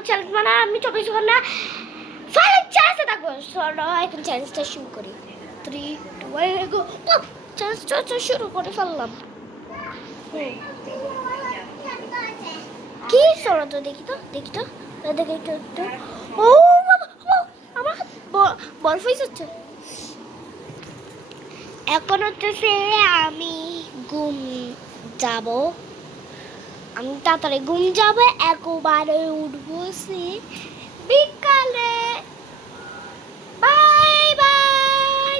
আমার চ্যালেঞ্জ মানে আমি 24 ঘন্টা ফাইনাল চ্যালেঞ্জে থাকবো। চলো এখন চ্যালেঞ্জটা শুরু করি। 3 2 1 গো। চ্যালেঞ্জটা শুরু করে ফেললাম। কি চলো তো দেখি তো দেখি তো। ও বাবা, আমার বরফ হয়ে যাচ্ছে। এখন হচ্ছে আমি ঘুম যাব, আমি তাড়াতাড়ি ঘুম যাব, একবারে উঠবো সে বিকালে। Bye bye.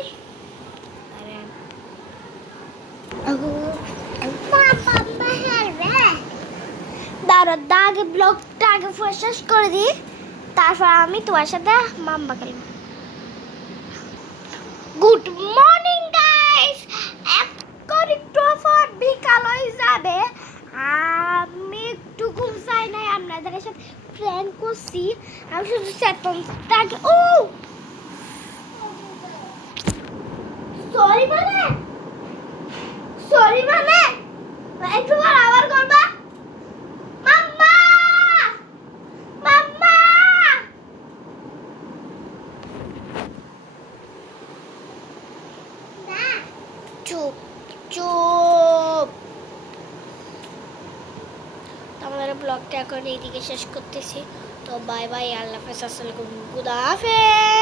দাঁড়া আগে ব্লগটা আগে শেষ করে দিই, তারপর আমি তোমার সাথে মাম্মা খেলবো। গুড মর্নিং গাইস, এখন একটু পর বিকাল হয়ে যাবে। আমি একটু ঘুম চাই নাই, আপনাদের সাথে প্ল্যান করছি। আমি শুধু সেটনটাকে ও সরি মানে একটু পর আবার করবা। মাম্মা মাম্মা চুপ চুপ। আমাদের ব্লগটা এখন এইদিকে শেষ করতেছি। তো বাই বাই, আল্লাহ হাফেজ, আসসালামু আলাইকুম, খুদা হাফেজ।